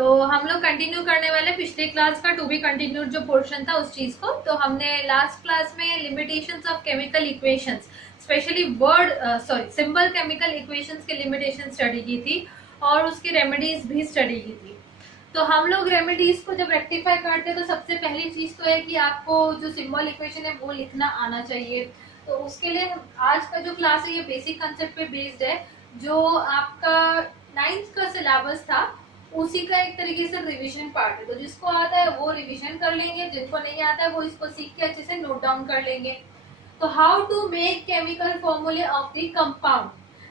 तो हम लोग कंटिन्यू करने वाले पिछले क्लास का टू बी कंटिन्यूड जो पोर्शन था उस चीज को। तो हमने लास्ट क्लास में limitations of chemical equations, specially symbol chemical equations के लिमिटेशन स्टडी की थी और उसकी रेमेडीज भी स्टडी की थी। तो हम लोग रेमेडीज को जब रेक्टिफाई करते हैं तो सबसे पहली चीज तो है कि आपको जो सिंबल इक्वेशन है वो लिखना आना चाहिए। तो उसके लिए आज का जो क्लास है ये बेसिक कंसेप्ट पे बेस्ड है। जो आपका 9th का सिलेबस था उसी का एक तरीके से रिवीजन पार्ट है। तो जिसको आता है वो रिवीजन कर लेंगे, जिनको नहीं आता है वो इसको सीख के अच्छे से नोट डाउन कर लेंगे। तो हाउ टू मेक केमिकल फॉर्मूले of the compound,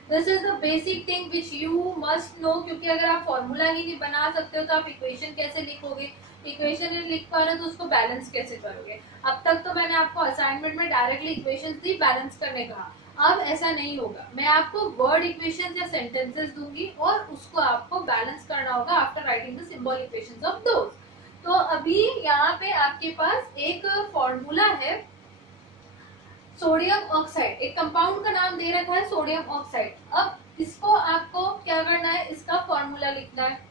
this is the basic thing which you must know. क्योंकि अगर आप फॉर्मूला ही नहीं बना सकते हो तो आप इक्वेशन कैसे लिखोगे, इक्वेशन नहीं लिख पा रहे तो उसको बैलेंस कैसे करोगे। अब तक तो मैंने आपको असाइनमेंट में डायरेक्टली इक्वेशन दी बैलेंस करने कहा, अब ऐसा नहीं होगा। मैं आपको वर्ड इक्वेशन या सेंटेंसेस दूंगी और उसको आपको बैलेंस करना होगा after writing the symbol equations of those. तो अभी यहाँ पे आपके पास एक फॉर्मूला है सोडियम ऑक्साइड, एक कंपाउंड का नाम दे रखा है सोडियम ऑक्साइड। अब इसको आपको क्या करना है, इसका फॉर्मूला लिखना है।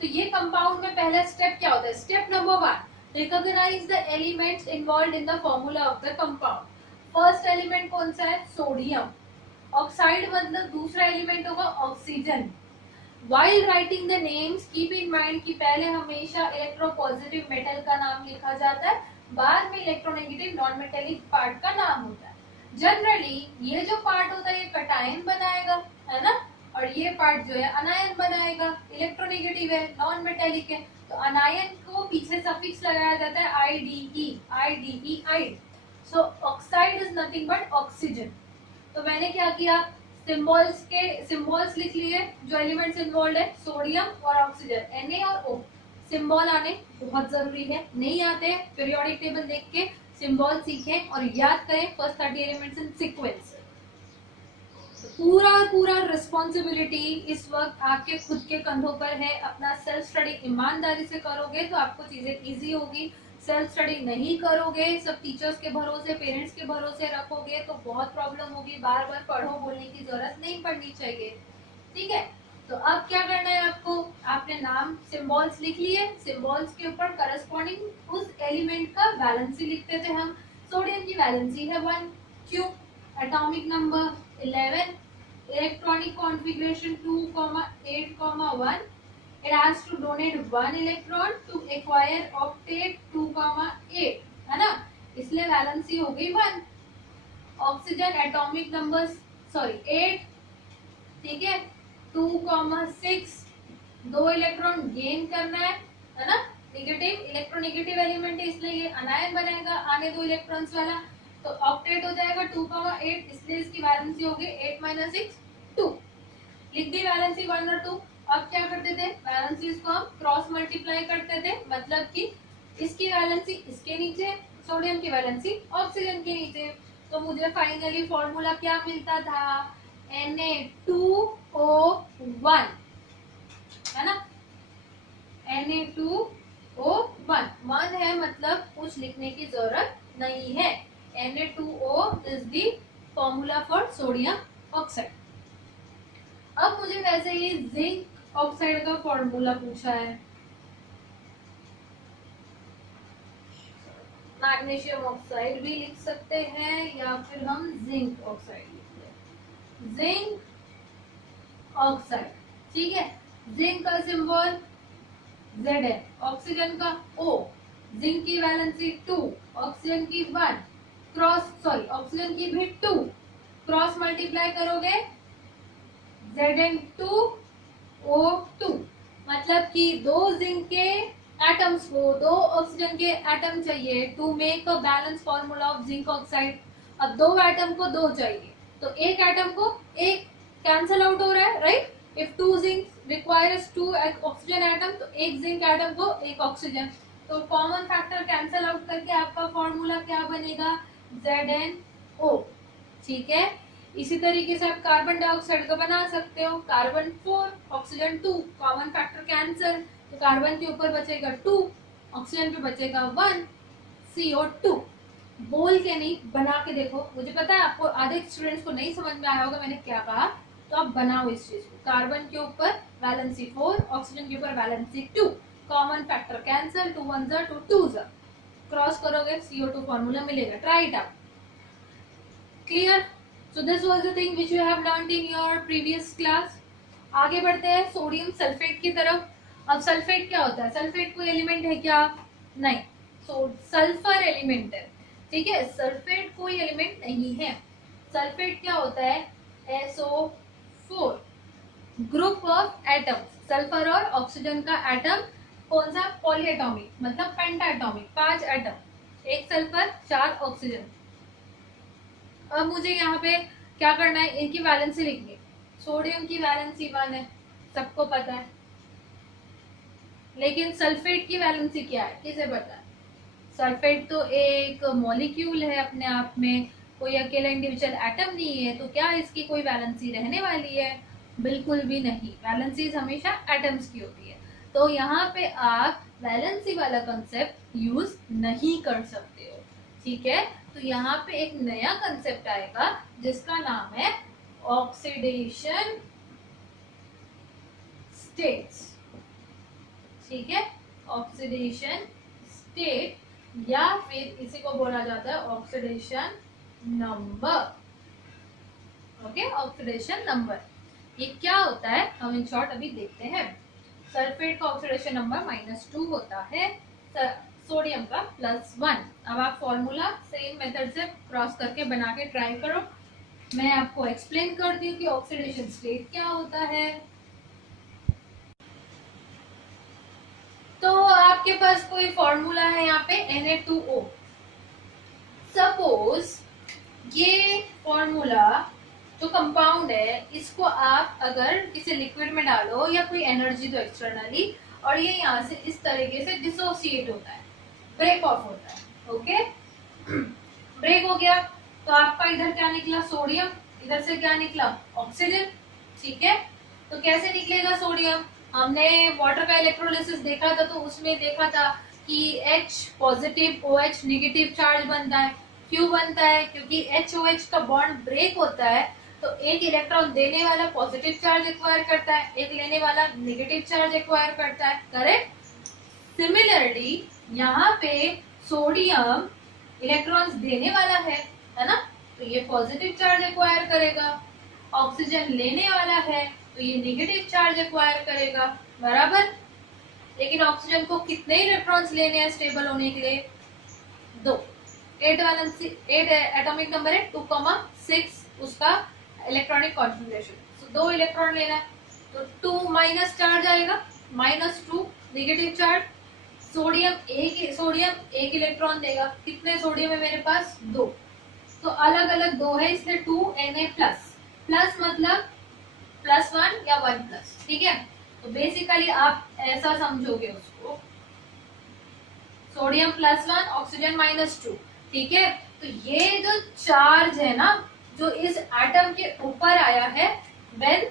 तो ये कंपाउंड में पहला स्टेप क्या होता है, step number 1, recognise the elements involve in the formula of the compound. First element कौन सा है, सोडियम। ऑक्साइड मतलब दूसरा एलिमेंट होगा oxygen. While writing the names, keep in mind कि पहले हमेशा इलेक्ट्रोपॉजिटिव मेटल का नाम लिखा जाता है, बाद में इलेक्ट्रोनेगेटिव नॉन मेटेलिक पार्ट का नाम होता है। जनरली ये जो पार्ट होता है ये कटायन बनाएगा, है ना, और ये पार्ट जो है अनायन बनाएगा। इलेक्ट्रोनेगेटिव है, नॉन मेटेलिक है, तो अनायन को पीछे सफिक्स लगाया जाता है IDE, ide. So oxide is nothing but oxygen. तो मैंने क्या किया, सिंबल्स लिख लिए जो एलिमेंट्स इन्वॉल्व है, सोडियम और ऑक्सीजन, Na और O। सिंबल आने बहुत जरूरी है, नहीं आते पीरियोडिक टेबल देख के सिंबल सीखें और याद करें फर्स्ट 30 एलिमेंट्स इन सीक्वेंस। पूरा रिस्पॉन्सिबिलिटी इस वक्त आपके खुद के कंधों पर है। अपना सेल्फ स्टडी ईमानदारी से करोगे तो आपको चीजें इजी होगी। सेल्फ स्टडी नहीं करोगे, सब टीचर्स के भरोसे, पेरेंट्स के भरोसे रखोगे तो बहुत प्रॉब्लम होगी। बार बार पढ़ो बोलने की जरूरत नहीं पड़नी चाहिए, ठीक है। तो अब क्या करना है आपको, आपने नाम सिंबल्स लिख लिए, सिंबल्स के ऊपर करस्पॉन्डिंग उस एलिमेंट का वैलेंसी लिखते थे हम। सोडियम की वैलेंसी है 1, क्यों, atomic number 11, electronic configuration 2,8,1, it has to donate 1 electron to acquire octet 2,8, है ना, इसलिए वैलेंसी हो गई 1। ऑक्सीजन एटॉमिक नंबर 8, ठीक है, 2,6, 2 इलेक्ट्रॉन गेन करना है ना, नेगेटिव इलेक्ट्रोनेगेटिव एलिमेंट है इसलिए ये अनायन बनेगा, आने 2 इलेक्ट्रॉन्स वाला, तो ऑक्टेट हो जाएगा 2,8, इसलिए इसकी वैलेंसी होगी 8 - 6 2। लिख दी वैलेंसी 1 और 2। अब क्या करते थे, वैलेंसीज को हम क्रॉस मल्टीप्लाई करते थे, मतलब कि इसकी वैलेंसी इसके नीचे, सोडियम की वैलेंसी ऑक्सीजन के नीचे। तो मुझे फाइनली फॉर्मूला क्या मिलता था, Na2O1, है ना, Na2O1 1 है, मतलब कुछ लिखने की जरूरत नहीं है। Na2O is the formula for sodium oxide. अब मुझे वैसे ही जिंक ऑक्साइड का फॉर्मूला पूछा है, मैग्नीशियम ऑक्साइड भी लिख सकते हैं या फिर हम जिंक ऑक्साइड लिखते हैं, जिंक ऑक्साइड, ठीक है। जिंक का सिंबल Zn, ऑक्सीजन का O, जिंक की वैलेंसी 2, ऑक्सीजन की 1, ऑक्सीजन की भी 2, क्रॉस मल्टीप्लाई करोगे Zn2O2, मतलब कि 2 जिंक के एटम्स को 2 ऑक्सीजन के एटम चाहिए to make a balance formula of zinc oxide. अब 2 एटम को 2 चाहिए, तो एक एटम को एक कैंसल आउट हो रहा है, right. If 2 zinc requires 2 oxygen atom, तो एक जिंक एटम को एक ऑक्सीजन, तो कॉमन फैक्टर कैंसल आउट करके आपका फॉर्मूला क्या बनेगा, ZnO, ठीक है। इसी तरीके से आप कार्बन डाइऑक्साइड का बना सकते हो, carbon 4 oxygen 2, common factor cancel, तो कार्बन के ऊपर बचेगा 2, ऑक्सीजन पे बचेगा 1, CO2। बोल के नहीं, बना के देखो। मुझे पता है आपको आधे स्टूडेंट्स को नहीं समझ में आया होगा मैंने क्या कहा, तो आप बनाओ इस चीज को, कार्बन के ऊपर वैलेंसी 4, ऑक्सीजन के ऊपर वैलेंसी 2, कॉमन फैक्टर कैंसिल, 2 1 जा 2 2 जा, क्रॉस करोगे CO2 फॉर्मूला मिलेगा, try it out. Clear? So this was the thing which you have learned in your previous class. आगे बढ़ते हैं सोडियम सल्फेट की तरफ। अब सल्फेट क्या होता है? सल्फेट कोई एलिमेंट है क्या? नहीं, सल्फर एलिमेंट है, ठीक है। सल्फेट कोई एलिमेंट नहीं है। सल्फेट क्या होता है? SO4 group of atoms, sulphur और ऑक्सीजन का एटम, कौन सा? पॉलीएटॉमिक, मतलब पेंटाएटॉमिक, 5 एटम, 1 सल्फर 4 ऑक्सीजन। अब मुझे यहाँ पे क्या करना है? इनकी वैलेंसी लिखनी है। सोडियम की वैलेंसी 1 है, सबको पता है, लेकिन सल्फेट की वैलेंसी क्या है? किसे पता है? सल्फेट तो एक मॉलिक्यूल है अपने आप में, कोई अकेला इंडिविजुअल एटम नहीं है, तो क्या इसकी कोई वैलेंसी रहने वाली है? बिल्कुल भी नहीं। वैलेंसीज हमेशा एटम्स की होती है, तो यहाँ पे आप वैलेंसी वाला कंसेप्ट यूज नहीं कर सकते हो, ठीक है। तो यहाँ पे एक नया कंसेप्ट आएगा जिसका नाम है ऑक्सीडेशन स्टेट्स, ठीक है। ऑक्सीडेशन स्टेट, या फिर इसी को बोला जाता है oxidation number, okay. Oxidation number ये क्या होता है हम इन शॉर्ट अभी देखते हैं। सल्फेट का ऑक्सीडेशन नंबर -2 होता है, सोडियम का +1। अब आप फॉर्मूला सेम मेथड से क्रॉस करके बना के ट्राई करो। मैं आपको एक्सप्लेन करती हूँ कि ऑक्सीडेशन स्टेट क्या होता है। तो आपके पास कोई फॉर्मूला है यहाँ पे Na2O। सपोज ये फॉर्मूला जो कंपाउंड है, इसको आप अगर किसी लिक्विड में डालो या कोई एनर्जी दो एक्सटर्नली, और ये यहाँ से इस तरीके से डिसोसिएट होता है, ब्रेक ऑफ होता है, ओके। ब्रेक हो गया तो आपका इधर क्या निकला? सोडियम, इधर से क्या निकला? ऑक्सीजन, ठीक है। तो कैसे निकलेगा सोडियम? हमने वाटर का इलेक्ट्रोलिसिस देखा था, तो उसमें देखा था कि H positive, OH negative charge बनता है। क्यों बनता है? क्योंकि HOH का बॉन्ड ब्रेक होता है, तो एक इलेक्ट्रॉन देने वाला पॉजिटिव चार्ज एक्वायर करता है, एक लेने वाला नेगेटिव चार्ज एक्वायर करता है, करेक्ट। सिमिलरली यहाँ पे सोडियम इलेक्ट्रॉन्स देने वाला है ना, तो ये पॉजिटिव चार्ज एक्वायर करेगा। ऑक्सीजन लेने वाला है, तो ये नेगेटिव चार्ज एक्वायर करेगा, बराबर। लेकिन ऑक्सीजन को कितने इलेक्ट्रॉन्स लेने हैं स्टेबल होने के लिए? 2। 8 एटॉमिक नंबर है, 2,6 उसका इलेक्ट्रॉनिक कॉन्फिगरेशन, तो 2 इलेक्ट्रॉन लेना है, तो 2 माइनस चार्ज आएगा, -2 नेगेटिव चार्ज। सोडियम एक इलेक्ट्रॉन देगा, कितने सोडियम है मेरे पास? 2, तो अलग अलग 2 है, इसलिए 2Na+, प्लस मतलब +1 या 1+, ठीक है। तो बेसिकली आप ऐसा समझोगे उसको, सोडियम +1, ऑक्सीजन -2, ठीक है। तो ये जो चार्ज है ना, जो इस एटम के ऊपर आया है, when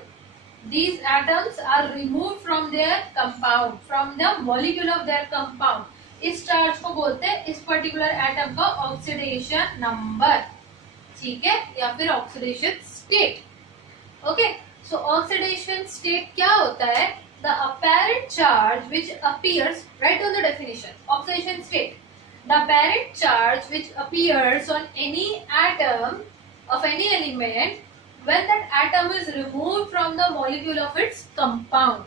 these atoms are removed from their compound, from the molecule of their compound, इस चार्ज को बोलते हैं, इस पर्टिकुलर एटम का ऑक्सीडेशन नंबर, ठीक है, या फिर ऑक्सीडेशन स्टेट, ओके। सो ऑक्सीडेशन स्टेट क्या होता है? The apparent charge which appears, write on the definition, oxidation state, the apparent charge which appears on any atom of any element when that atom is removed from the molecule of its compound.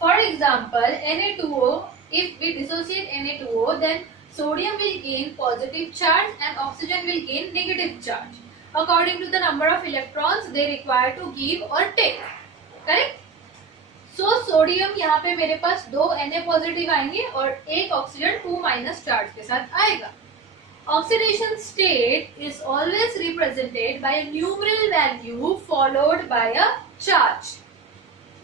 For example, Na2O, if we dissociate Na2O, then sodium will gain positive charge and oxygen will gain negative charge according to the number of electrons they require to give or take, correct? So sodium यहाँ पे मेरे पास 2 Na positive आएंगे और एक oxygen 2- charge के साथ आएगा। Oxidation state is always represented by a numeral value followed by a charge.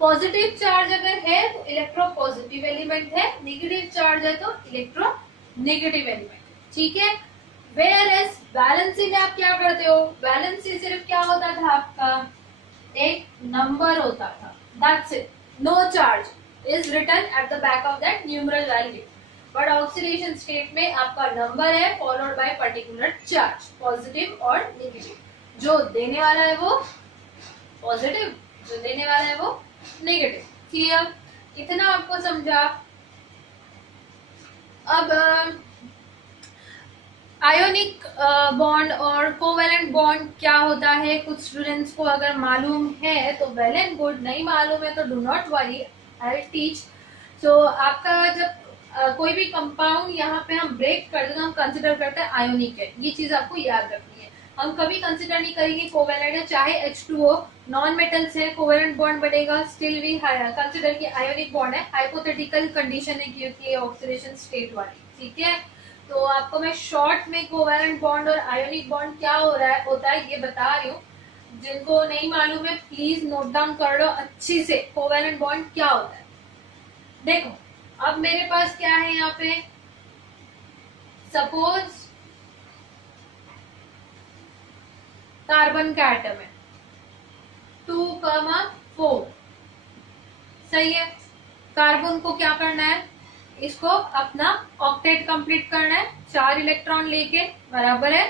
Positive charge अगर है तो इलेक्ट्रो पॉजिटिव एलिमेंट है, नेगेटिव चार्ज है तो इलेक्ट्रो नेगेटिव एलिमेंट, ठीक है। Whereas बैलेंसी में आप क्या करते हो? बैलेंसी सिर्फ क्या होता था आपका? एक नंबर होता था, that's it. No charge is written at the back of that numeral value. But oxidation state में आपका नंबर है followed by particular charge, positive और negative. जो देने वाला है वो पॉजिटिव, जो देने वाला है वो नेगेटिव। क्लियर? इतना आपको समझा। अब आयोनिक बॉन्ड और कोवेलेंट बॉन्ड क्या होता है, कुछ स्टूडेंट्स को अगर मालूम है तो वेल एंड गुड, नहीं मालूम है तो do not worry, I will teach. So आपका जब कोई भी कंपाउंड यहाँ पे हम ब्रेक करते हैं तो हम कंसिडर करते हैं आयोनिक है, ये चीज आपको याद रखनी है। हम कभी कंसिडर नहीं करेंगे कोवेलेंट है, चाहे H2O नॉन मेटल्स है, कोवेलेंट बॉन्ड बनेगा, स्टिल वी कंसिडर कि आयोनिक बॉन्ड है। हाइपोथेटिकल कंडीशन है क्योंकि ऑक्सीडेशन स्टेट वाली, ठीक है। तो आपको मैं शॉर्ट में कोवेलेंट बॉन्ड और आयोनिक बॉन्ड क्या होता है ये बता रही हूँ। जिनको नहीं मालूम है प्लीज नोट डाउन कर लो अच्छी से, कोवेलेंट बॉन्ड क्या होता है। देखो अब मेरे पास क्या है यहाँ पे, सपोज कार्बन का एटम है 2,4, सही है। कार्बन को क्या करना है, इसको अपना ऑक्टेट कंप्लीट करना है, 4 इलेक्ट्रॉन लेके, बराबर है,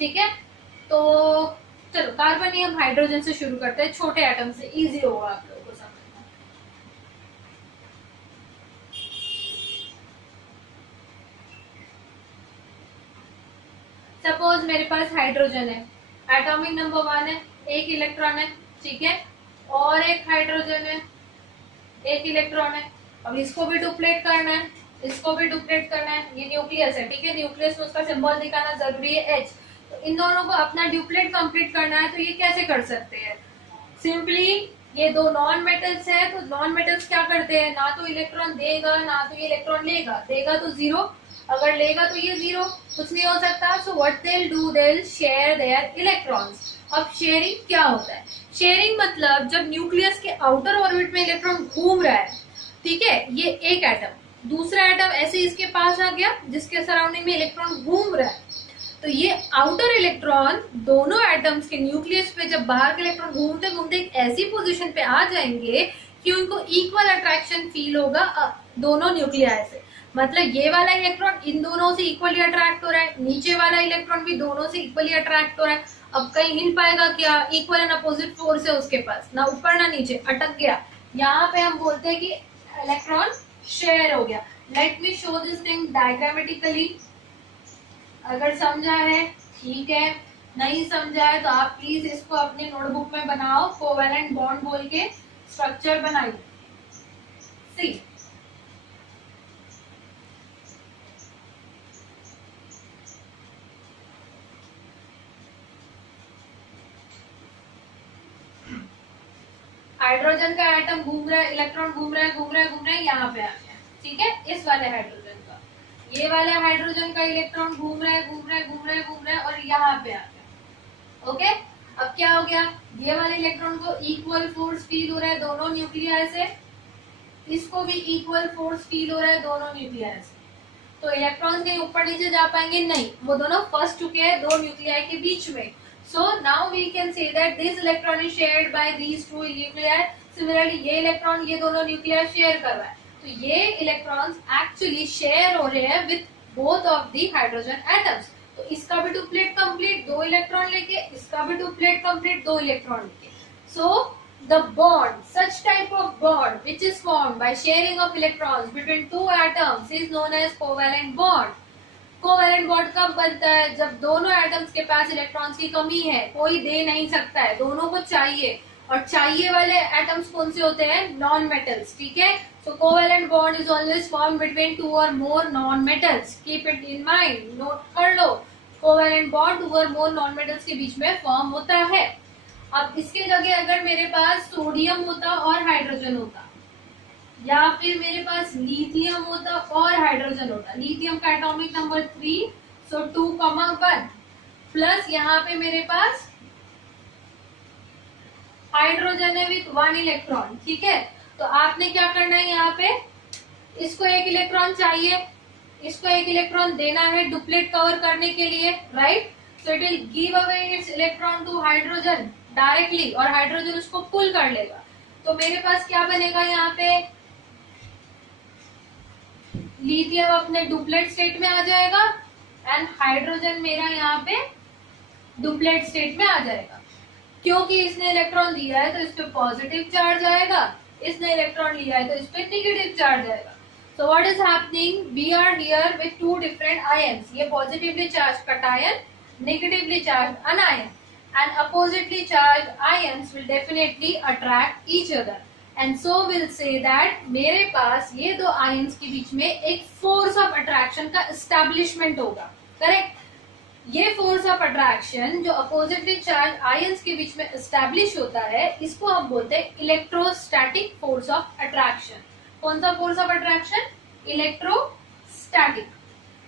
ठीक है। तो चलो कार्बन ही हम हाइड्रोजन से शुरू करते हैं, छोटे एटम से, इजी होगा आप लोगों को समझना। सपोज मेरे पास हाइड्रोजन है, एटॉमिक नंबर 1 है, 1 इलेक्ट्रॉन है, ठीक है, और एक हाइड्रोजन है, 1 इलेक्ट्रॉन है। अब इसको भी डुप्लेट करना है, इसको भी डुप्लेट करना है, ये न्यूक्लियस है, ठीक है, न्यूक्लियस में उसका सिंबल दिखाना जरूरी है H। तो इन दोनों को अपना ड्यूप्लेट कंप्लीट करना है, तो ये कैसे कर सकते हैं, सिंपली ये दो नॉन मेटल्स है, तो नॉन मेटल्स क्या करते हैं, ना तो इलेक्ट्रॉन देगा ना तो ये इलेक्ट्रॉन लेगा, देगा तो 0, अगर लेगा तो ये 0, कुछ नहीं हो सकता। So what they will do, they will share their electrons. अब शेयरिंग क्या होता है, शेयरिंग मतलब जब न्यूक्लियस के आउटर ऑर्बिट में इलेक्ट्रॉन घूम रहा है, ठीक है, ये एक एटम, दूसरा एटम ऐसे इसके पास आ गया जिसके सराउंडिंग में इलेक्ट्रॉन घूम रहा है, तो ये आउटर इलेक्ट्रॉन दोनों एटम्स के न्यूक्लियस पे जब बाहर के इलेक्ट्रॉन घूमते घूमते एक ऐसी पोजीशन पे आ जाएंगे कि उनको इक्वल अट्रैक्शन फील होगा दोनों न्यूक्लियाई से। मतलब ये वाला इलेक्ट्रॉन इन दोनों से इक्वली अट्रैक्ट हो रहा है, नीचे वाला इलेक्ट्रॉन भी दोनों से इक्वली अट्रैक्ट हो रहा है। अब कहीं हिल पाएगा क्या, इक्वल एंड अपोजिट फोर्स है उसके पास, ना ऊपर ना नीचे, अटक गया। यहाँ पे हम बोलते हैं कि इलेक्ट्रॉन शेयर हो गया। Let me show this thing diagrammatically. अगर समझा है ठीक है, नहीं समझा है तो आप प्लीज इसको अपने नोटबुक में बनाओ, कोवेलेंट बॉन्ड बोल के स्ट्रक्चर बनाइए। सी हाइड्रोजन का एटम घूम रहा है, इलेक्ट्रॉन घूम रहा है घूम रहा है घूम रहा है, यहाँ पे आ गया, ठीक है, इस वाले हाइड्रोजन का, ये वाले हाइड्रोजन का इलेक्ट्रॉन घूम रहा है घूम रहा है घूम रहा है घूम रहा है और यहाँ पे आ गया। ओके, अब क्या हो गया, ये वाले इलेक्ट्रॉन को इक्वल फोर्स फील हो रहा है दोनों न्यूक्लियाई से, इसको भी इक्वल फोर्स फील हो रहा है दोनों न्यूक्लियाई से। तो इलेक्ट्रॉन कहीं ऊपर नीचे जा पाएंगे नहीं, वो दोनों फंस चुके हैं दो न्यूक्लियाई के बीच में। So now we can say that this electron is shared by these two nuclei. Similarly, ये इलेक्ट्रॉन ये दोनों न्यूक्लियाई शेयर कर रहा है, तो ये इलेक्ट्रॉन्स एक्चुअली शेयर हो रहे हैं with both of the hydrogen atoms. तो इसका भी डुप्लेट कंप्लीट 2 इलेक्ट्रॉन लेके, इसका भी डुप्लेट कंप्लीट 2 इलेक्ट्रॉन लेके। So the bond, such type of bond which is formed by sharing of electrons between two atoms is known as covalent bond. Covalent bond कब बनता है, जब दोनों एटम्स के पास इलेक्ट्रॉन्स की कमी है, कोई दे नहीं सकता है, दोनों को चाहिए, और चाहिए वाले एटम्स कौन से होते हैं, नॉन मेटल्स, ठीक है। So covalent bond is always form between 2 और more non metals, keep it in mind, note कर लो, कोवेलेंट बॉन्ड 2 और मोर नॉन मेटल्स के बीच में फॉर्म होता है। अब इसके जगह अगर मेरे पास सोडियम होता और हाइड्रोजन होता, या फिर मेरे पास लिथियम होता और हाइड्रोजन होता, लिथियम का एटॉमिक नंबर 3, सो 2,1 प्लस यहाँ पे मेरे पास हाइड्रोजन है विथ 1 इलेक्ट्रॉन, ठीक है। तो आपने क्या करना है, यहाँ पे इसको 1 इलेक्ट्रॉन चाहिए, इसको 1 इलेक्ट्रॉन देना है डुप्लेट कवर करने के लिए, right. So it will give away its electron to hydrogen directly, और हाइड्रोजन उसको पुल कर लेगा। तो मेरे पास क्या बनेगा, यहाँ पे लिथियम अपने डुप्लेट स्टेट में आ जाएगा एंड हाइड्रोजन मेरा यहाँ पे डुप्लेट स्टेट में आ जाएगा। क्योंकि इसने इलेक्ट्रॉन दिया है तो इस पे पॉजिटिव चार्ज आएगा, इसने इलेक्ट्रॉन लिया है तो इस पे नेगेटिव चार्ज आएगा. So what is happening? We are here with two different ions. ये positively charged cation, negatively charged anion, and oppositely charged ions will definitely attract each other. And so we'll say that मेरे पास ये दो ions के बीच में एक force of attraction का establishment होगा. Correct? ये फोर्स ऑफ अट्रैक्शन जो अपोजिटली चार्ज आयंस के बीच में एस्टैब्लिश होता है, इसको हम बोलते हैं इलेक्ट्रोस्टैटिक फोर्स ऑफ अट्रैक्शन. कौन सा फोर्स ऑफ अट्रैक्शन? इलेक्ट्रोस्टैटिक.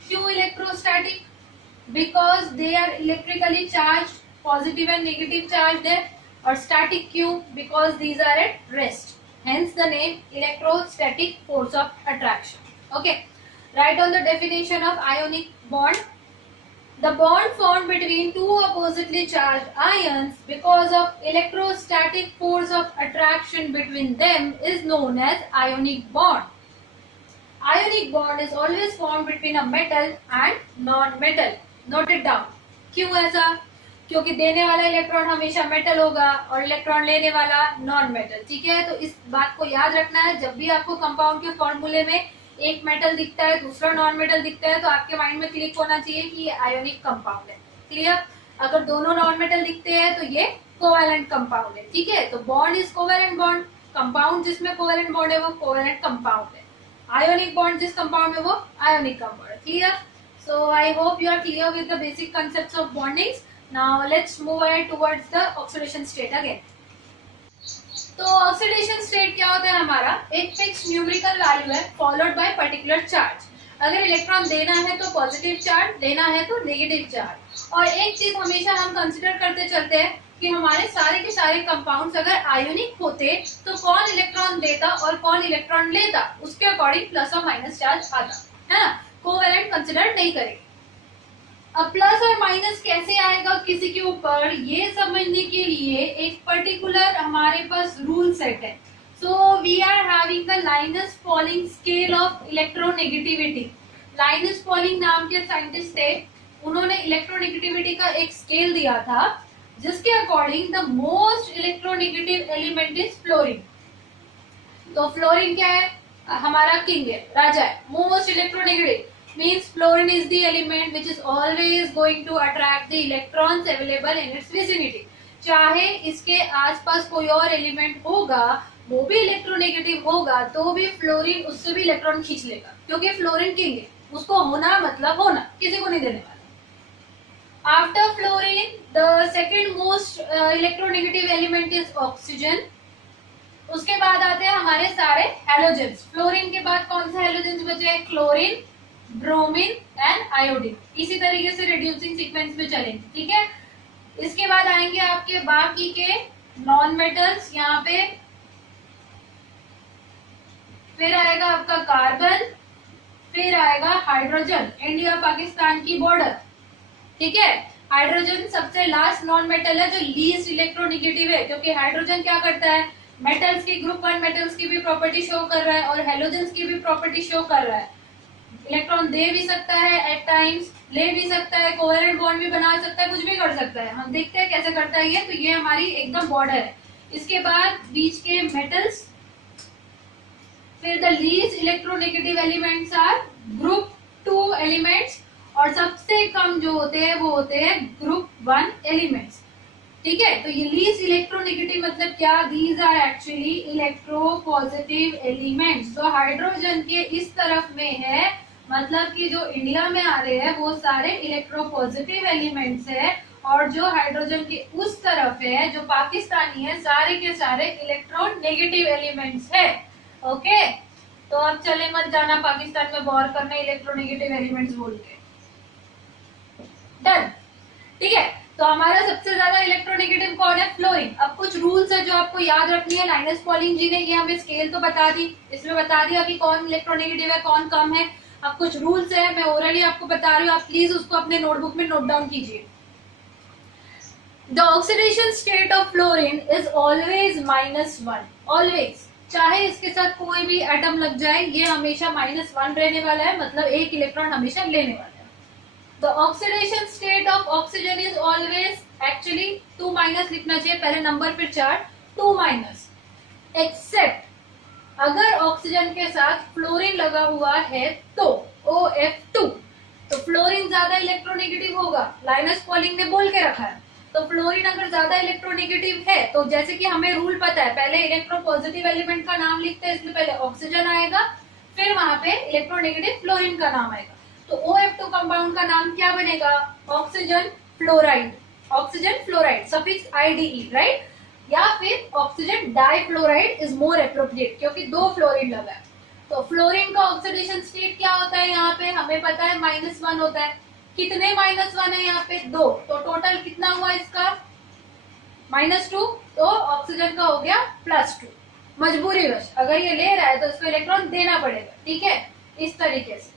क्यों electrostatic? Because they are electrically charge, positive and negative charge है. और स्टैटिक क्यों? Because these are at rest, hence the name electrostatic force of attraction. Okay, right on the definition of ionic bond. The bond formed between two oppositely charged ions because of electrostatic force of attraction between them is known as ionic bond. Ionic bond is always formed between a metal and non-metal. Note it down. क्यों ऐसा? क्योंकि देने वाला electron हमेशा metal होगा और electron लेने वाला नॉन मेटल. ठीक है, तो इस बात को याद रखना है. जब भी आपको कंपाउंड के फॉर्मूले में एक मेटल दिखता है, दूसरा नॉन मेटल दिखता है, तो आपके माइंड में क्लिक होना चाहिए कि ये आयोनिक कंपाउंड है. क्लियर? अगर दोनों नॉन मेटल दिखते हैं तो ये कोवैलेंट कंपाउंड है. ठीक है, तो bond is covalent bond. Compound जिसमें कोवैलेंट बॉन्ड है वो कोवैलेंट कंपाउंड है. आयोनिक बॉन्ड जिस कंपाउंड में वो आयोनिक कंपाउंड है. Clear? So I hope you are clear with the basic concepts of bondings. Now let's move ahead towards the oxidation state again. तो oxidation state क्या होता है? हमारा एक फिक्स न्यूमेरिकल वैल्यू है फॉलोड बाय पर्टिकुलर चार्ज. अगर electron देना है तो पॉजिटिव चार्ज, लेना है तो नेगेटिव चार्ज. और एक चीज हमेशा हम कंसिडर करते चलते हैं कि हमारे सारे के सारे कंपाउंड्स अगर आयोनिक होते तो कौन इलेक्ट्रॉन देता और कौन इलेक्ट्रॉन लेता, उसके अकॉर्डिंग प्लस और माइनस चार्ज आता है ना. कोवैलेंट कंसिडर नहीं करेंगे. अब प्लस और माइनस कैसे आएगा किसी के ऊपर, ये समझने के लिए एक पर्टिकुलर हमारे पास रूल सेट है. So we are having the Linus Pauling scale of electronegativity. Linus Pauling नाम के साइंटिस्ट थे, उन्होंने इलेक्ट्रोनेगेटिविटी का एक स्केल दिया था जिसके according the most electronegative element is fluorine. तो फ्लोरीन क्या है? हमारा किंग है, राजा है. Most electronegative means fluorine is the element which is always going to attract the electrons available in its vicinity. चाहे इसके आसपास कोई और एलिमेंट होगा, वो भी इलेक्ट्रोनेगेटिव होगा, तो भी फ्लोरीन उससे भी इलेक्ट्रॉन खींच लेगा, क्योंकि फ्लोरीन किंग है. उसको होना मतलब होना, किसी को नहीं देने वाला. After fluorine the second most electronegative element is oxygen. उसके बाद आते हैं हमारे सारे हैलोजेंस. फ्लोरीन के बाद कौन से हैलोजेंस बचे हैं? Chlorine, bromine and iodine. इसी तरीके से रिड्यूसिंग सीक्वेंस में चलेंगे. ठीक है, इसके बाद आएंगे आपके बाकी के नॉन मेटल्स यहाँ पे. फिर आएगा आपका कार्बन, फिर आएगा हाइड्रोजन. इंडिया पाकिस्तान की बॉर्डर. ठीक है, हाइड्रोजन सबसे लास्ट नॉन मेटल है जो लीस्ट इलेक्ट्रोनेगेटिव है, क्योंकि हाइड्रोजन क्या करता है? मेटल्स की ग्रुप 1 मेटल्स की भी प्रॉपर्टी शो कर रहा है और हेलोजेंस की भी प्रॉपर्टी शो कर रहा है. इलेक्ट्रॉन दे भी सकता है एट टाइम्स, ले भी सकता है, कोवैलेंट बॉन्ड भी बना सकता है, कुछ भी कर सकता है. हम देखते हैं कैसे करता है ये. तो ये हमारी एकदम बॉर्डर है. इसके बाद बीच के मेटल्स, फिर the least electronegative elements are group 2 elements, और सबसे कम जो होते हैं वो होते हैं ग्रुप 1 एलिमेंट्स. ठीक है, तो ये लीस्ट इलेक्ट्रोनेगेटिव मतलब क्या? These are actually electropositive elements. तो हाइड्रोजन के इस तरफ में है, मतलब कि जो इंडिया में आ रहे हैं वो सारे इलेक्ट्रोपॉजिटिव एलिमेंट्स है, और जो हाइड्रोजन के उस तरफ है जो पाकिस्तानी है, सारे के सारे इलेक्ट्रोनेगेटिव एलिमेंट्स है. ओके, तो अब चले मत जाना पाकिस्तान में वॉर करने इलेक्ट्रोनेगेटिव एलिमेंट्स बोल के. डन. ठीक है, तो हमारा सबसे ज्यादा इलेक्ट्रोनेगेटिव कौन है? फ्लोरीन. अब कुछ रूल्स है जो आपको याद रखनी है. लाइनस पॉलिंग जी ने ये हमें स्केल तो बता दी, इसमें बता दिया कि कौन इलेक्ट्रोनेगेटिव है कौन कम है. अब कुछ रूल्स है, मैं ओरली आपको बता रही हूँ, आप प्लीज उसको अपने नोटबुक में नोट डाउन कीजिए. The oxidation state of fluorine is always -1. Always, चाहे इसके साथ कोई भी एटम लग जाए, ये हमेशा -1 रहने वाला है, मतलब एक इलेक्ट्रॉन हमेशा लेने वाला है. The oxidation state of oxygen is always actually 2 minus लिखना चाहिए, पहले नंबर फिर चार्ज, 2 माइनस, एक्सेप्ट अगर ऑक्सीजन के साथ फ्लोरीन लगा हुआ है तो OF2, तो फ्लोरीन ज्यादा इलेक्ट्रोनेगेटिव होगा, लाइनस पॉलिंग ने बोल के रखा है। तो फ्लोरीन अगर ज्यादा इलेक्ट्रोनेगेटिव है तो जैसे कि हमें रूल पता है, पहले इलेक्ट्रोपॉजिटिव एलिमेंट का नाम लिखते हैं, इसलिए पहले ऑक्सीजन आएगा, फिर वहां पे इलेक्ट्रोनेगेटिव फ्लोरीन का नाम आएगा। तो OF2 कंपाउंड का नाम क्या बनेगा? Oxygen fluoride, oxygen fluoride, suffix IDE, right? या फिर oxygen difluoride is more appropriate, क्योंकि 2 फ्लोरीन लगा है। तो फ्लोरीन का ऑक्सीडेशन स्टेट क्या होता है? यहाँ पे हमें पता है -1 होता है। कितने -1 है यहाँ पे? 2, तो टोटल कितना हुआ इसका? -2, तो ऑक्सीजन का हो गया +2। मजबूरी वश अगर ये ले रहा है तो इसको इलेक्ट्रॉन देना पड़ेगा, ठीक है, इस तरीके से।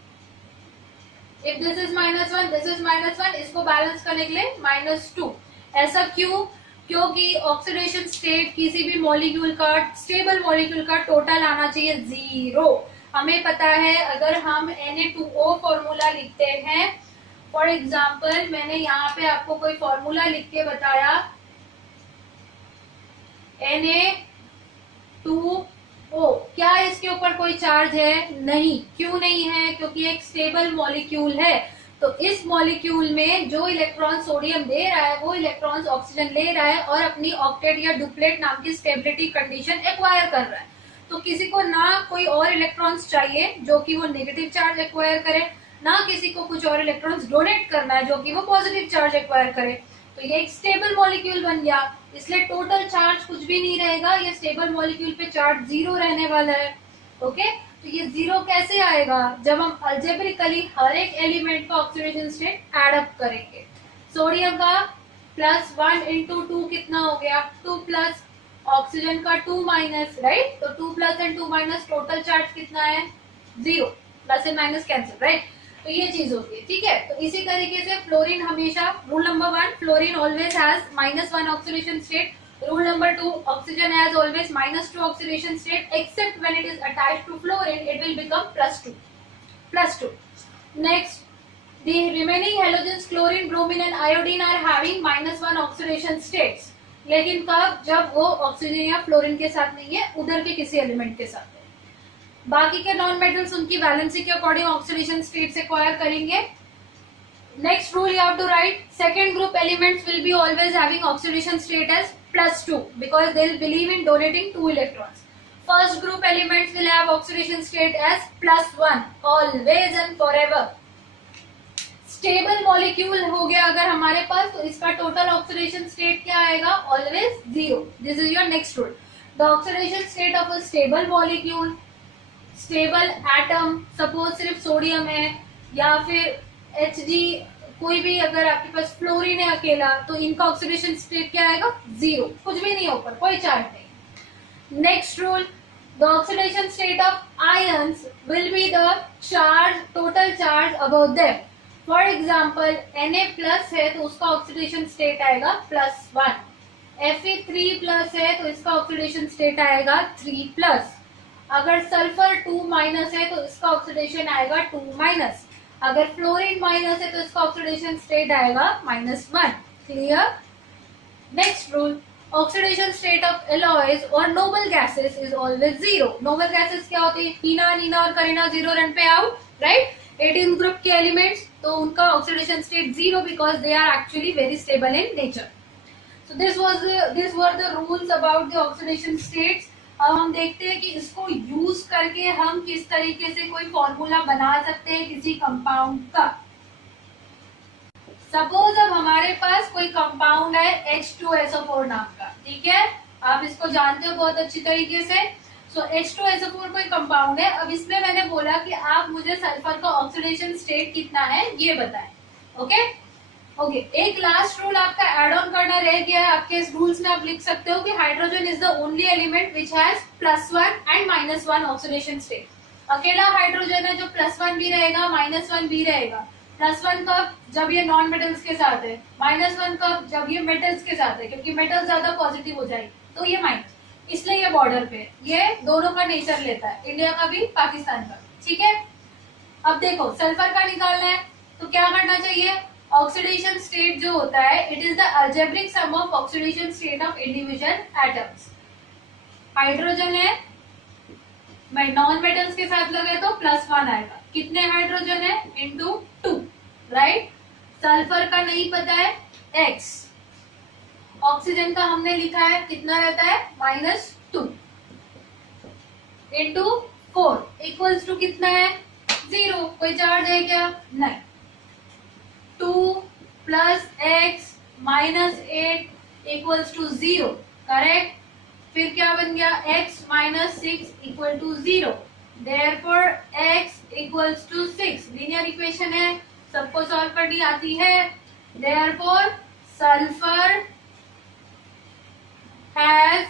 If this is -1, this is -1, इसको बैलेंस करने के लिए -2। ऐसा क्यों? क्योंकि ऑक्सीडेशन स्टेट किसी भी मॉलिक्यूल का, स्टेबल मॉलिक्यूल का टोटल आना चाहिए 0। हमें पता है अगर हम Na2O फॉर्मूला लिखते हैं, फॉर एग्जाम्पल मैंने यहाँ पे आपको कोई फॉर्मूला लिख के बताया, Na2O, क्या इसके ऊपर कोई चार्ज है? नहीं। क्यों नहीं है? क्योंकि एक स्टेबल मॉलिक्यूल है। तो इस मॉलिक्यूल में जो इलेक्ट्रॉन सोडियम दे रहा है वो इलेक्ट्रॉन्स ऑक्सीजन ले रहा है और अपनी ऑक्टेट या डुप्लेट नाम की स्टेबिलिटी कंडीशन एक्वायर कर रहा है। तो किसी को ना कोई और इलेक्ट्रॉन्स चाहिए जो कि वो नेगेटिव चार्ज एक्वायर करे, ना किसी को कुछ और इलेक्ट्रॉन्स डोनेट करना है जो कि वो पॉजिटिव चार्ज एक्वायर करे। तो ये एक स्टेबल मॉलिक्यूल बन गया, इसलिए टोटल चार्ज कुछ भी नहीं रहेगा, ये स्टेबल मॉलिक्यूल पे चार्ज 0 रहने वाला है। ओके, तो ये 0 कैसे आएगा? जब हम अल्जेब्रिकली हर एक एलिमेंट का ऑक्सीडेशन स्टेट एड अप करेंगे। सोडियम का +1 × 2 कितना हो गया? 2+, ऑक्सीजन का 2-, राइट? तो 2+ एंड 2-, टोटल चार्ज कितना है? 0, plus and minus cancel, right? तो ये चीज होती है, ठीक है। तो इसी तरीके से फ्लोरीन हमेशा, rule number 1, fluorine always has -1 oxidation state. Rule number 2, oxygen has always -2 oxidation state, except when it is attached to fluorine, it will become +2. Next, the remaining halogens, chlorine, bromine and iodine are having -1 oxidation states. लेकिन कब? जब वो oxygen या fluorine के साथ नहीं है, उधर के किसी एलिमेंट के साथ है। बाकी के नॉन मेटल्स उनकी वैलेंसी के अकॉर्डिंग ऑक्सीडेशन स्टेट से एक्वायर करेंगे। Next rule you have to write, second group elements will be always having oxidation state as +2 because they will believe in donating 2 electrons. First group elements will have oxidation state as +1 always and forever. Stable molecule हो गया अगर हमारे पास, तो इसका total oxidation state क्या आएगा? Always 0. This is your next rule. The oxidation state of a stable molecule, stable atom, suppose सिर्फ sodium है या फिर Hg, कोई भी अगर आपके पास फ्लोरीन है अकेला, तो इनका ऑक्सीडेशन स्टेट क्या आएगा? 0, कुछ भी नहीं ऊपर, कोई चार्ज नहीं। Next rule, the oxidation state of ions will be the charge, total charge about them. For example Na+ है तो उसका ऑक्सीडेशन स्टेट आएगा +1, Fe3+ है तो इसका ऑक्सीडेशन स्टेट आएगा 3+, अगर सल्फर 2- है तो इसका ऑक्सीडेशन आएगा 2-, अगर फ्लोरीन माइनस है तो इसका ऑक्सीडेशन स्टेट आएगा -1। Clear? Next rule, oxidation state of alloys और noble gases is always 0। Noble gases क्या होती है? हीना, नीना और करीना 0 रन पे आउट, राइट? 18 ग्रुप के एलिमेंट्स, तो उनका oxidation state 0 because they are actually very stable in nature. So this were the rules about the oxidation states. अब हम देखते हैं कि इसको यूज करके हम किस तरीके से कोई फॉर्मूला बना सकते हैं किसी कंपाउंड का। सपोज अब हमारे पास कोई कंपाउंड है H2SO4 नाम का, ठीक है, आप इसको जानते हो बहुत अच्छी तरीके से। सो H2SO4 कोई कंपाउंड है। अब इसमें मैंने बोला कि आप मुझे सल्फर का ऑक्सीडेशन स्टेट कितना है ये बताएं। ओके, एक लास्ट रूल आपका एड ऑन करना रह गया है। आपके इस रूल्स में आप लिख सकते हो कि hydrogen is the only element which has +1 and -1 oxidation state. अकेला हाइड्रोजन है जो +1 भी रहेगा, -1 भी रहेगा। +1 कब? जब ये नॉन मेटल्स के साथ है। -1 कब? जब ये मेटल्स के साथ है, क्योंकि मेटल ज्यादा पॉजिटिव हो जाएगी तो ये माइनस, इसलिए ये बॉर्डर पे, ये दोनों का नेचर लेता है, इंडिया का भी पाकिस्तान का, ठीक है। अब देखो सल्फर का निकालना है तो क्या करना चाहिए? ऑक्सीडेशन स्टेट जो होता है it is the algebraic sum of oxidation state of individual atoms. Hydrogen है, मैं नॉन मेटल्स के साथ लगे तो +1 आएगा। कितने हाइड्रोजन है? Into 2, right. सल्फर का नहीं पता है, x। ऑक्सीजन का हमने लिखा है, कितना रहता है? -2 इंटू 4 इक्वल्स टू कितना है? 0। कोई चार्ज है क्या? नहीं। 2 + x -8 इक्वल्स टू 0, करेक्ट। फिर क्या बन गया? x - 6 equal to 0, therefore x equals to 6। Linear equation है, सबको सॉल्व करनी आती है। Therefore sulphur has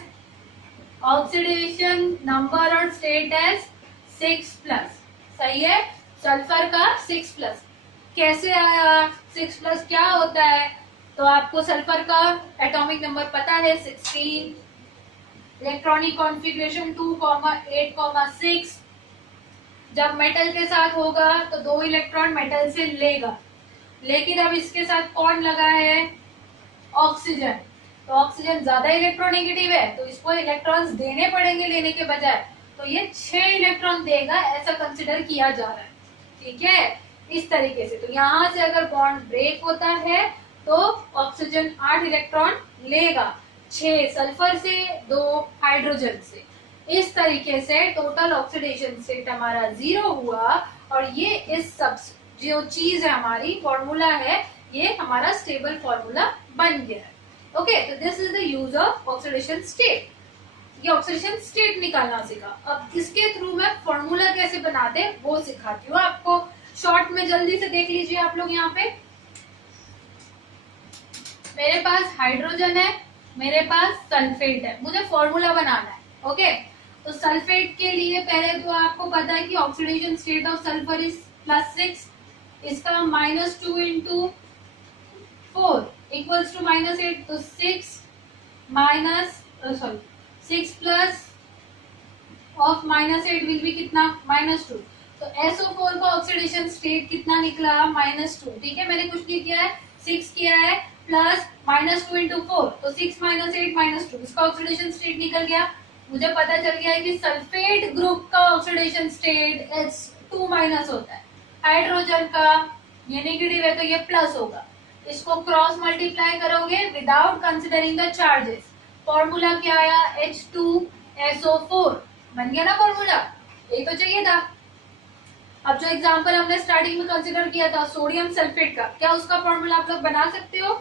oxidation number और स्टेट एज 6+। सही है, सल्फर का 6+। कैसे आया 6+? क्या होता है? तो आपको सल्फर का एटॉमिक नंबर पता है 16, इलेक्ट्रॉनिक कॉन्फ़िगरेशन 2,8,6। जब मेटल के साथ होगा तो 2 इलेक्ट्रॉन मेटल से लेगा, लेकिन अब इसके साथ कौन लगा है? ऑक्सीजन। तो ऑक्सीजन ज्यादा इलेक्ट्रोनेगेटिव है, तो इसको इलेक्ट्रॉन्स देने पड़ेंगे लेने के बजाय, तो ये 6 इलेक्ट्रॉन देगा, ऐसा कंसिडर किया जा रहा है। ठीक है, इस तरीके से। तो यहाँ से अगर बॉन्ड ब्रेक होता है तो ऑक्सीजन 8 इलेक्ट्रॉन लेगा, 6 सल्फर से, 2 हाइड्रोजन से। इस तरीके से टोटल ऑक्सीडेशन स्टेट हमारा 0 हुआ, और ये इस सब जो चीज है हमारी फॉर्मूला है, ये हमारा स्टेबल फॉर्मूला बन गया है। ओके, तो this is the use of oxidation state. ये ऑक्सीडेशन स्टेट निकालना सीखा। अब इसके थ्रू मैं फॉर्मूला कैसे बनाते हैं वो सिखाती हूँ आपको। शॉर्ट में जल्दी से देख लीजिए आप लोग। यहाँ पे मेरे पास हाइड्रोजन है, मेरे पास सल्फेट है, मुझे फॉर्मूला बनाना है। ओके, तो सल्फेट के लिए पहले तो आपको पता है कि oxidation state of sulphur is +6, इसका -2 इंटू 4 इक्वल्स टू -8, तो 6 प्लस ऑफ -8 विल बी कितना? -2। तो SO4 का ऑक्सीडेशन स्टेट कितना निकला? -2। ठीक है, मैंने कुछ नहीं किया है, 6 किया है, प्लस -2 इंटू 4, तो 6 - 8 -2, इसका ऑक्सीडेशन स्टेट निकल गया। मुझे पता चल गया है कि सल्फेट ग्रुप का ऑक्सीडेशन स्टेट H2- होता है। हाइड्रोजन का ये नेगेटिव है तो ये प्लस होगा। इसको क्रॉस मल्टीप्लाई करोगे without considering the charges. Formula क्या आया? H2SO4 बन गया ना फॉर्मूला, यही तो चाहिए था। अब जो एग्जांपल हमने स्टार्टिंग में कंसिडर किया था सोडियम सल्फेट का, क्या उसका फॉर्मूला आप लोग बना सकते हो?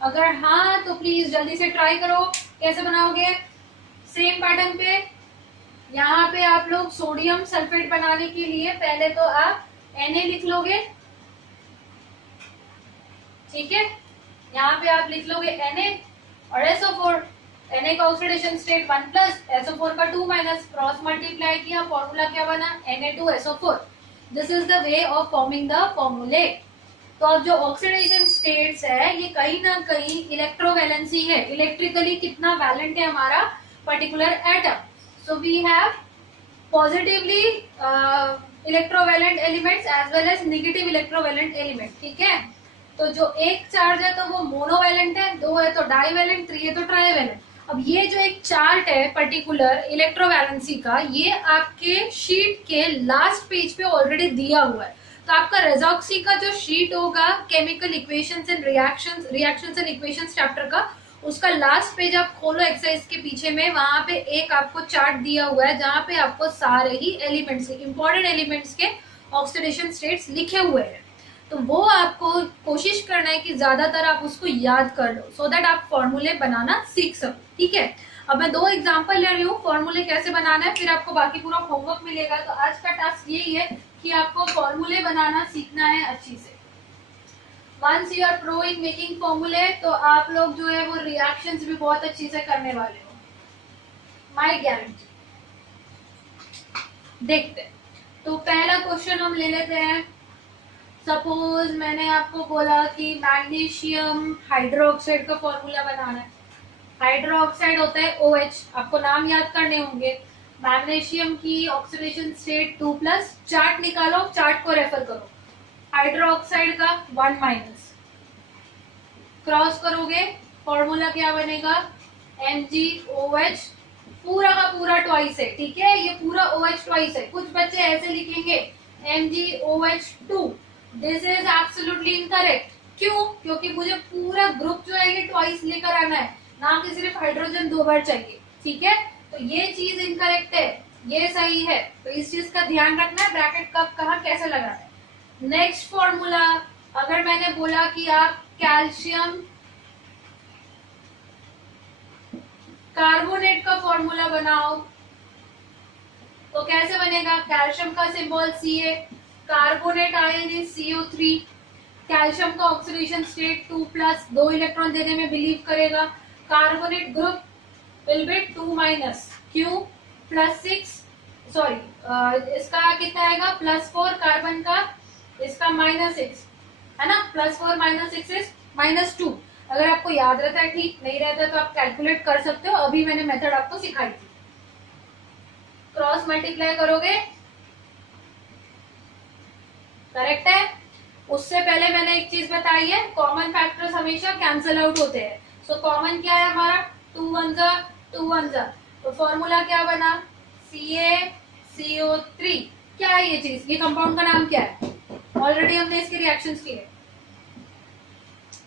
अगर हाँ तो प्लीज जल्दी से ट्राई करो। कैसे बनाओगे? सेम पैटर्न पे यहाँ पे आप लोग सोडियम सल्फेट बनाने के लिए पहले तो आप Na लिख लोगे। ठीक है, यहाँ पे आप लिख लोगे Na और SO4। Na का ऑक्सीडेशन स्टेट 1+, SO4 का 2-, क्रॉस मल्टीप्लाई किया, फॉर्मूला क्या बना? Na2SO4। This is the way of forming the फॉर्मूले। तो अब जो ऑक्सीडेशन स्टेट्स है ये कहीं ना कहीं इलेक्ट्रोवैलेंसी है, इलेक्ट्रिकली कितना वैलेंट है हमारा particular atom. So we have positively electrovalent elements as well as negative electrovalent element. ठीक है, तो जो एक चार्ज है तो वो मोनोवैलेंट है, 2 है तो डाईवैलेंट, 3 है तो ट्राईवैलेंट। अब ये जो एक चार्ट है पर्टिकुलर इलेक्ट्रोवैलेंसी का, ये आपके शीट के लास्ट पेज पे ऑलरेडी दिया हुआ है। तो आपका रेजॉक्सी का जो शीट होगा chemical equations and reactions and equations chapter का, उसका लास्ट पेज आप खोलो एक्सरसाइज के पीछे में, वहां पे एक आपको चार्ट दिया हुआ है जहां पे आपको सारे ही एलिमेंट्स के इंपॉर्टेंट एलिमेंट्स के ऑक्सीडेशन स्टेट्स लिखे हुए हैं। तो वो आपको कोशिश करना है कि ज्यादातर आप उसको याद कर लो, सो दैट आप फॉर्मूले बनाना सीख सको। ठीक है, अब मैं 2 एग्जांपल ले रही हूँ फॉर्मूले कैसे बनाना है, फिर आपको बाकी पूरा होमवर्क मिलेगा। तो आज का टास्क यही है कि आपको फॉर्मूले बनाना सीखना है अच्छी से। Once you are pro in making फॉर्मूले, तो आप लोग जो है वो रिएक्शंस भी बहुत अच्छी से करने वाले हो, माय गारंटी। देखते हैं, तो पहला क्वेश्चन हम ले लेते हैं। सपोज मैंने आपको बोला कि मैग्नीशियम हाइड्रोक्साइड का फॉर्मूला बनाना है। हाइड्रोक्साइड होता है OH, आपको नाम याद करने होंगे। मैग्नीशियम की ऑक्सीडेशन स्टेट 2+, चार्ट निकालो, चार्ट को रेफर करो। हाइड्रोक्साइड का 1-, क्रॉस करोगे फॉर्मूला क्या बनेगा, MgOH पूरा का पूरा ट्वाइस है, ठीक है, ये पूरा OH ट्वाइस है। कुछ बच्चे ऐसे लिखेंगे MgOH2, this is absolutely incorrect. क्यों? क्योंकि मुझे पूरा ग्रुप जो है ये ट्वाइस लेकर आना है, ना कि सिर्फ हाइड्रोजन 2 बार चाहिए, ठीक है। तो ये चीज इनकरेक्ट है, ये सही है, तो इस चीज का ध्यान रखना है, ब्रैकेट कब कहाँ कैसे लगाना है। नेक्स्ट फॉर्मूला, अगर मैंने बोला कि आप कैल्शियम कार्बोनेट का फॉर्मूला बनाओ तो कैसे बनेगा, कैल्शियम का symbol Ca, carbonate ion is CO3, calcium का ऑक्सीडेशन स्टेट 2+, 2 इलेक्ट्रॉन देने में बिलीव करेगा, कार्बोनेट ग्रुप विल बी 2-, क्यों, +6, सॉरी इसका कितना आएगा, +4 कार्बन का, इसका -6 है ना, +4 -6 इज -2। अगर आपको याद रहता है ठीक, नहीं रहता तो आप कैलकुलेट कर सकते हो, अभी मैंने मेथड आपको सिखाई थी। क्रॉस मल्टीप्लाई करोगे, करेक्ट है। उससे पहले मैंने एक चीज बताई है, कॉमन फैक्टर्स हमेशा कैंसिल आउट होते हैं। सो कॉमन क्या है हमारा, 2 1 जा 2 1 जा, तो फॉर्मूला क्या बना, CaCO3। क्या है ये चीज, ये कंपाउंड का नाम क्या है, ऑलरेडी हमने इसके रिएक्शंस किए।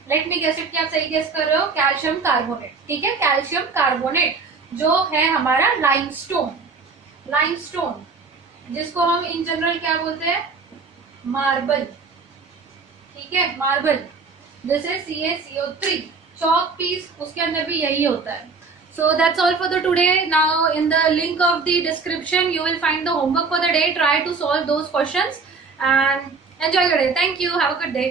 लेट मी गेस इट कि आप सही गेस कर रहे हो, कैल्शियम कार्बोनेट, ठीक है, कैल्शियम कार्बोनेट जो है हमारा लाइमस्टोन, लाइमस्टोन जिसको हम इन जनरल क्या बोलते हैं, मार्बल, ठीक है, marble, this is CaCO3। Chalk piece, उसके अंदर भी यही होता है। So that's all for the today. Now in the link of the description you will find the homework for the day. Try to solve those questions and enjoy your day. Thank you. Have a good day.